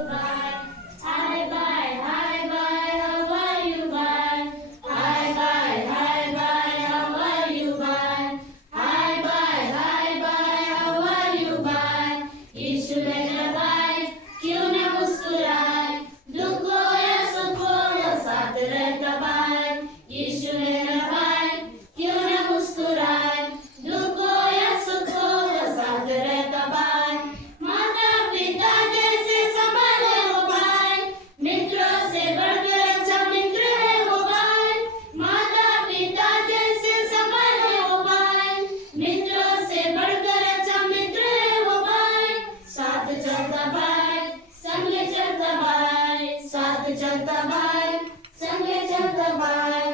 goodbye. Hi bye, how are you bye? Hi bye, how are you bye? Hi bye, how are you bye? यीशु मेरा भाई क्यों न मुस्कुराए, दुख हो या सुख हो वो साथ रहता भाई। यीशु मेरा भाई क्यों न मुस्कुराए, दुख हो या सुख हो वो साथ रहता भाई। माता पिता जैसे संभाले वो भाई, मित्रों से बढ़कर अच्छा मित्र है वो भाई। माता पिता जैसे संभाले वो भाई, मित्रों से बढ़कर अच्छा मित्र है वो भाई। साथ चलता भाई संगे चलता भाई, साथ चलता भाई संगे चलता भाई।